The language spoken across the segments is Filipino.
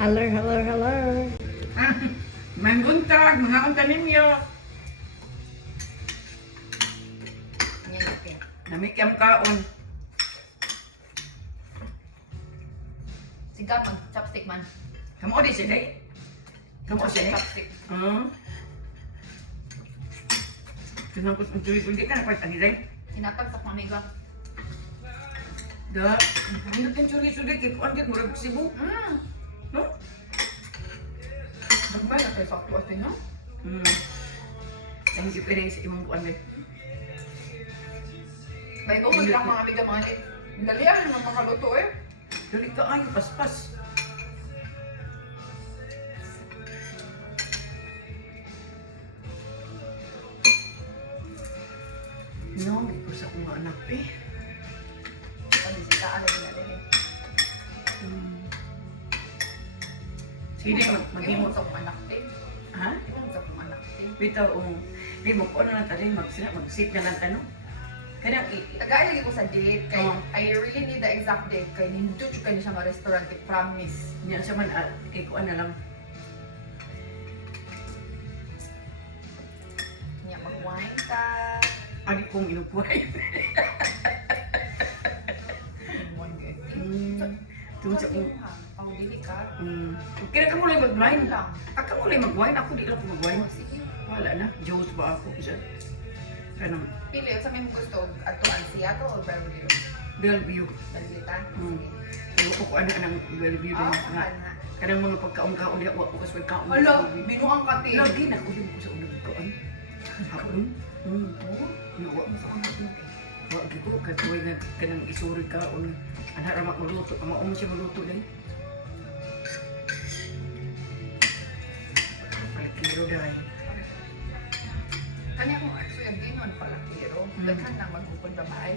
Hello, hello, hello. May buntag, mga unta ninyo. Yan okay. Namikyam kaon. Sigat man, chopstick man. Kamu di sini. Kamu sini. Chopstick. Kenapa mencuri-curi kan apa tadi deh? Inatag sa pamiga. Dah, hendak mencuri-curi kikuan kita murag sibu. No? Dagbay na tayo sa kuwas din, no? Thank you pere sa imong kuan deh. May ko lang mga amiga mga nit. Dalian ng mga luto eh. Dali ka ay paspas. No, ko sa akong anak eh. Ano sila, ano din natin eh. Sige, Yung maghimo. sa kong anak din. Ha? Yung sa kong anak din. Bitaw, di mo ko na tayo mag-sit na lang tanong. Kaya, Tagay lagi ko sa date kay Oh. I really need the exact date kay nindot yung kanya siya nga restaurant, I promise. niya siya man, kay kuan na lang. Niya mag-wine ka. Adi kong inupuay. Wine ka. Tungkol sa kong, Pang dili ka. kaya ka mo lang mag-wine. lang. Ka mo lang mag-wine, ako di lang ko mag-wine. Oh, sige. Wala na, Diyos ba ako siya. Kanang, Pili, sa may mo gusto, atuan siya to or Beverly Hills? Bellevue. Nalilitan? Pero ko ano ang Bellevue din Ah, nga. mahal na. Kanang mga pagkaon-kaon di ako kasi pagkaon. Hala, binuang ka ti. Lagi na ko din ko sa unang kaon. Hapon. Oh, Nawa. sa anak mo. Wag ko katuloy nga kanang isuri ka on ana ra maluto, maong siya maluto dai. Palikiro dai. Kanya kung ano yung ginon pala pero daghan lang magkukod babae.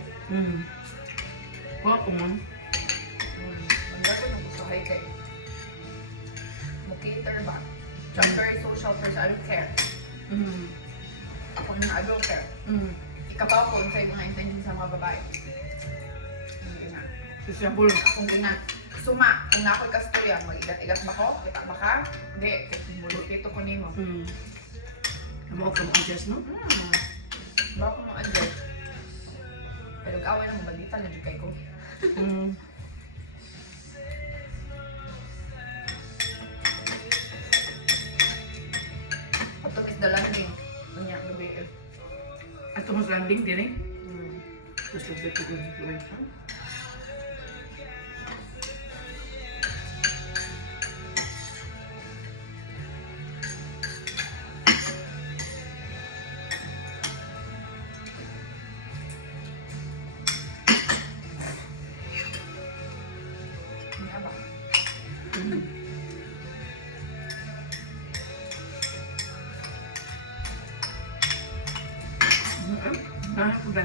Wa ko man. Ang gato ng gusto kay kay. Mo-cater ba? So, I'm very social person. I don't care. Ako na I don't care. Ikapaw ko sa mga intention sa mga babae. Hindi na. Sisabol. Akong ginan. Suma, kung na ako'y kastuyan, mag-igat-igat ba ko? Kita ba ka? Hindi. Mulutito ko nimo. Amo ka mo adjust no? Ba ko mo adjust? Pero gawin ng balita na kay ko. Ato is the landing. Unya, gabi eh. Ato mas landing din eh. Tapos lagay ko din influencer. Unya ba? Ako ba?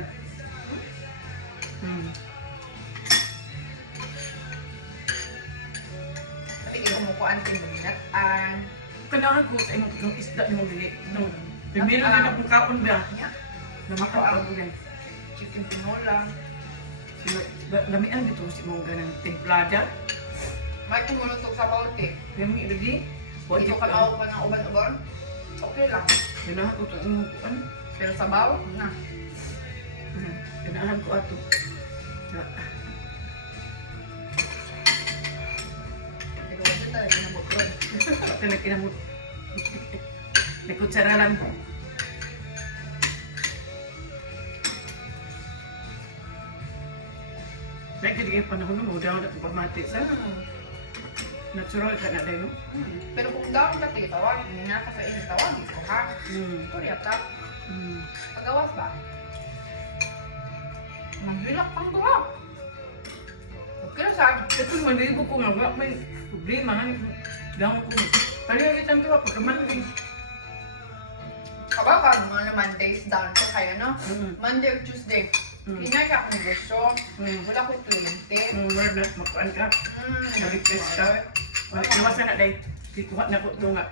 Tapi hindi ko mukuhaan din maminat. Kailangan ko sa imong isda nimong dili. Primero na akong kaon ba? Unya, Namakaon ko din. chicken tinola. Lamian dito si mong ganang templada. May tumulutog sa bawte. Lami lagi. Ito ka tao pa ng uban-uban. Okay lang. Ganahan ko ito imong kuan. Pero sa baw, na. Ganahan ko ato. Pero wala talaga kinabutron. Bakit na kinamot. Nakutsara lang. Lagi di panahon mo, daw na itong pamati sa natural ka na din, no? Pero kung daw ka tayo tawag, hindi nga ka sa inyo tawag, ito ha. Ito riyata. Pagawas ba? Mag-relax pang tawag. Okay lang saan. Ito naman, hindi ko nga, wala may problema. Gawin ko. Palihagitan to, pagkaman. Kabakan, mga Mondays down ko kayo, no? Monday or Tuesday. Hinay ka akong gusto. Wala ko kliyente. Wala na, makuan ka. Nag-request ka. Iwasan na dahil. Kuha na ko ito nga.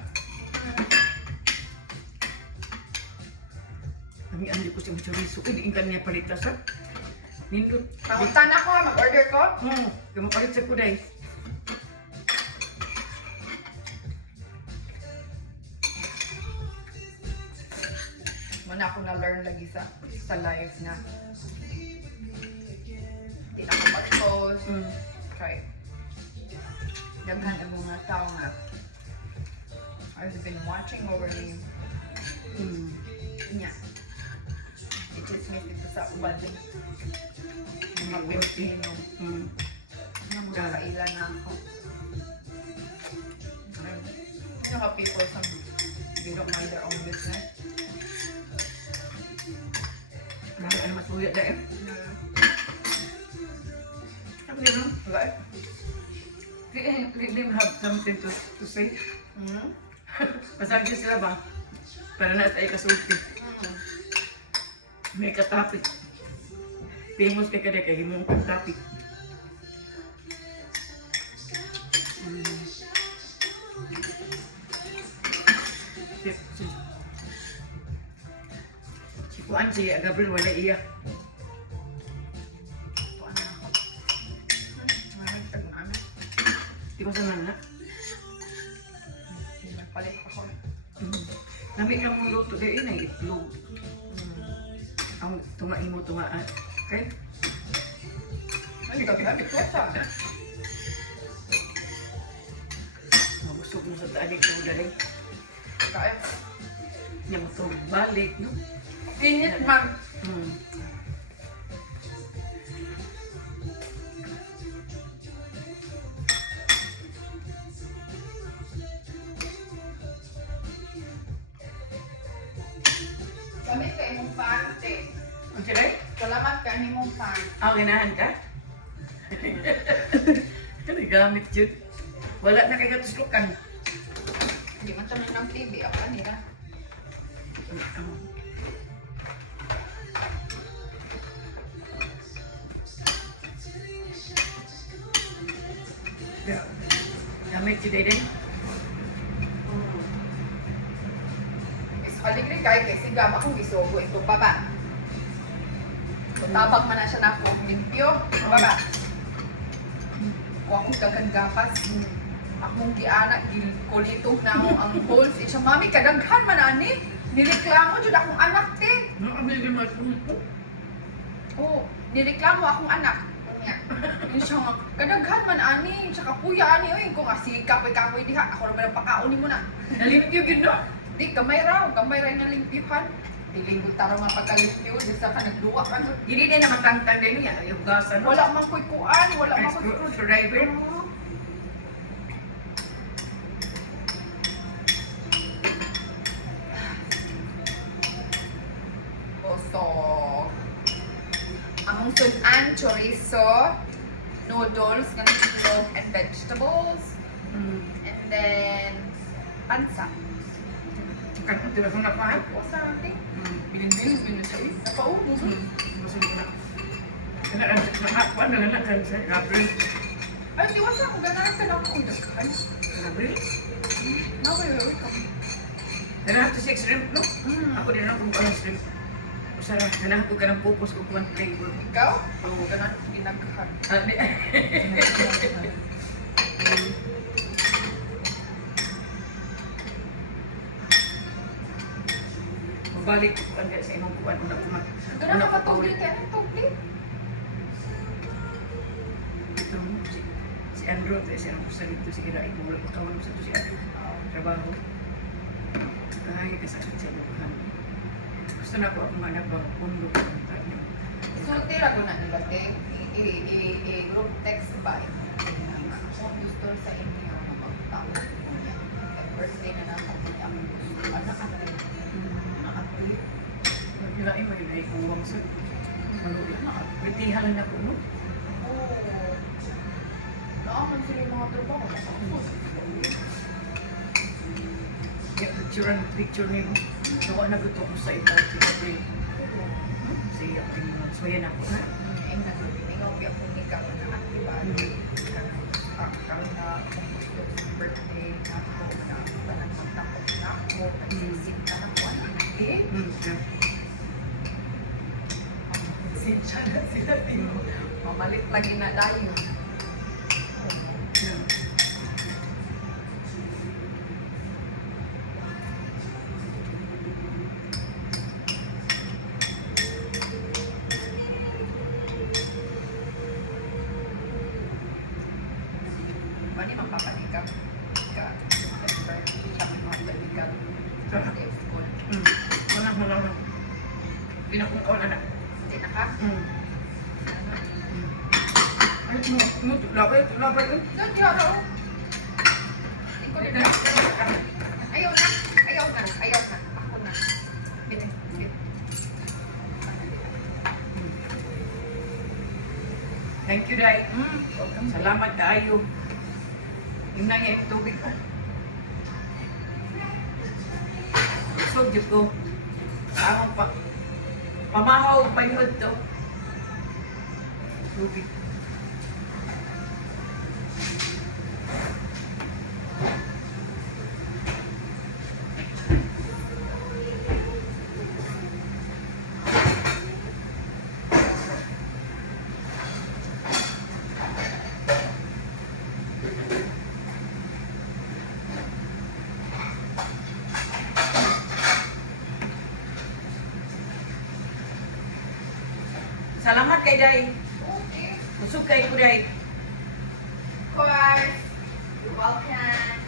Kami ang di ko siya chorizo. Hindi ka niya palitas ha. Nindot. Makunta na ko, mag-order ko. Kaya mapalit sa kuday. Muna ako na-learn lagi sa life na di na ako mag-post. Kay daghan ang mga tao nga I've been watching over me. Nya. It just makes it sa ubad din. Mga Pilipino. Nga mga kailan na ako. Yung mga people they don't mind their own business. Bakit ano masuya dahil? Ako din, no? Wala eh. Let them have something to say. Masabi sila ba? Para na tayo kasulti. May katapik. Famous kay kada kay himong katapik. Si Juan, si Gabriel, wala iyak. Tuan na ako. Ngayon, tag-namin. Di ko sana na. Nagpalit ako. Nami ka mong luto dahil na itlog. Ang tumaimo tumaan. Okay? Ay, daghan ito sa. Mabusog mo sa taanik ko dahil. Kaya, Niya mo ito balik, no? init man. Kami kayo mong fan, te. Ang sila? Salamat ka ni mong fan. Ginahan ka? Ano gamit yun? Wala na kayo katuslukan. Hindi man tayo ng TV, ako kanina. Gamit yun din. Aligri kay kasi gama akong gisugo ito baba. Tabak man na siya na ako. Limpyo. Baba. Kung akong gagan-gapas. Akong gianak, gilkulito na ako ang holes. Siya, mami, kadaghan man ani. Nireklamo dyan akong anak, te. Nakabili din mga ito. Oo, nireklamo akong anak. Yun siya nga, kadaghan man ani. Siya kapuya ani. Uy, kung asi kapoy-kapoy diha. Ako naman ang pakauni mo na. Nalimpyo yun, no? Di, gamay raw na limpyuhan. Dilibot taro nga pagkalimpyo, di sa ka nagduwa ka. Hindi din naman tangtang din niya. Yung gasan. Wala mang kuy-kuan, wala mang kuy-kuan. Screwdriver. Busog. Among sudan, chorizo, noodles, ganito, and vegetables, and then pansa. Kan ito na kung napahan. What's something? Bilin-bilin, bilin sa ulo. Napaulo. Masuk ko na. Nakakuan na lang kan sa Gabriel. Ay, di wasa ko ganahan ka na akong daghan. Gabriel? Naway ka. Ganahan to si shrimp, no? Ako din ako kung anong shrimp. Usara, ganahan ko ka ng pupos ko kung flavor. Ikaw? Oo, ganahan ko ginagahan. Mabalik ko kan sa imong kuan una kumat. Ganahan ka tubig tayo ng tubig. Ito si Andrew, si ano sa dito si Ira, wala pa kawan sa to si Andrew. Trabaho. Ay, kasakit sa bukan. Gusto na ko akong anak ba pundo ko ang tayo. So, tira ko na nilating. I-group text ba? Kung gusto sa inyo na magtawag ko niya. Birthday na naman ang gusto. Anak ka rin. Nakatuloy. Magkilay mo yun ay kuwang sa malula na. Pritihan na ko, no? Oo. Naaman sila yung mga trabaho. Yung picture niyo. Nawa na gusto ko sa ito si Gabriel. Siya, so yan ako, ha? Ay, nag-inigaw yung ikaw na aktiban. Karoon na kung gusto sa birthday na ako na parang magtapos na ako. Nagsisip na ako. Eh? Sinsya na sila din. Mamalit lagi na tayo. papanikap ka. September, hindi siya magmamalikap. First day of school. Wala. Pinakungkaw na na. Hindi na ka? Ay, tulabay. Doon, yaro. Hindi ko na. Ayaw na. Ako na. Bitin. Thank you, Day. Salamat tayo. Yung nangyay tubig ka. So, Diyos ko. Ako pa. Pamahaw pa yun to. Tubig. Salamat kay Day. Okay. Busog kay ko, Day. Of course. You're welcome.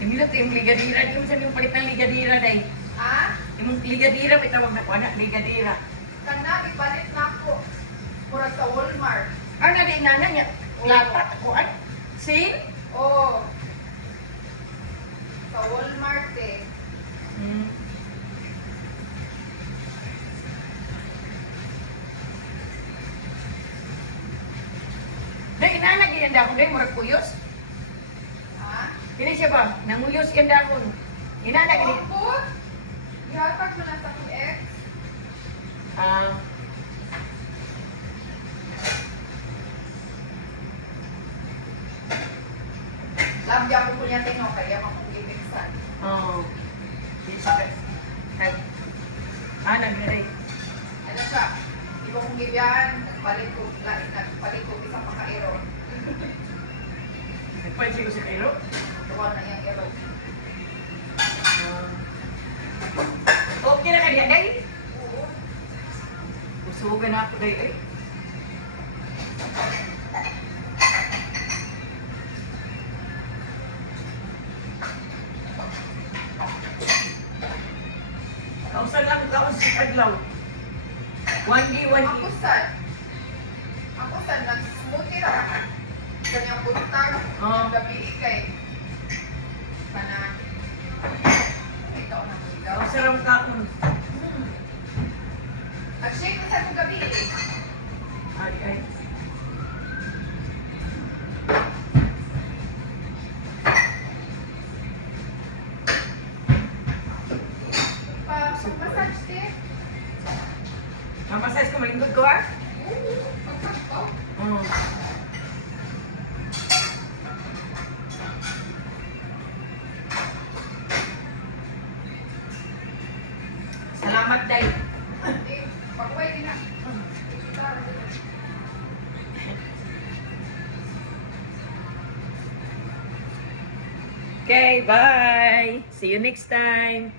Imilot yung ligadira. Di mo saan yung palit ng ligadira, Day. Ha? Yung ligadira, pitawag na ko, anak, ligadira. Kana, ipalit na ako. Mura sa Walmart. Ano na din nana niya? Lapat ko, ay. Sin? Oh. Sa Walmart eh. Day, inanag yan dahon, Day, murag kuyos. Ha? Kini siya ba? Nanguyos yan dahon. Inanag yan. Opo. Ihatag mo na sa ex. Ah. Labya ko po niya tino, kaya makukipiksan. Oh. Di siya. Ay. Nagdaday. Ano siya? Di ba kong gibiyaan, nagpalit ko isang pakairo. Nagpansin ko si Cairo. Tuwa na yung iro. Okay na ka diyan, Day? Oo. Usugan na ako, Day. Ay. Kausan lang kaon sa Taglaw. 1D. Ako san, nag-smoothie ra ka. Kanyang puntag, Oo. gabi ikay. Kana, ikaw na mo ikaw. Kausan lang kaon. Nag-shake na sa kong gabi eh. Ay. Massage din. Mamasas ko, malingkod ko, ah? Oo, massage ko. Salamat, Day. Eh, pag-uwi din na. Okay, bye. See you next time.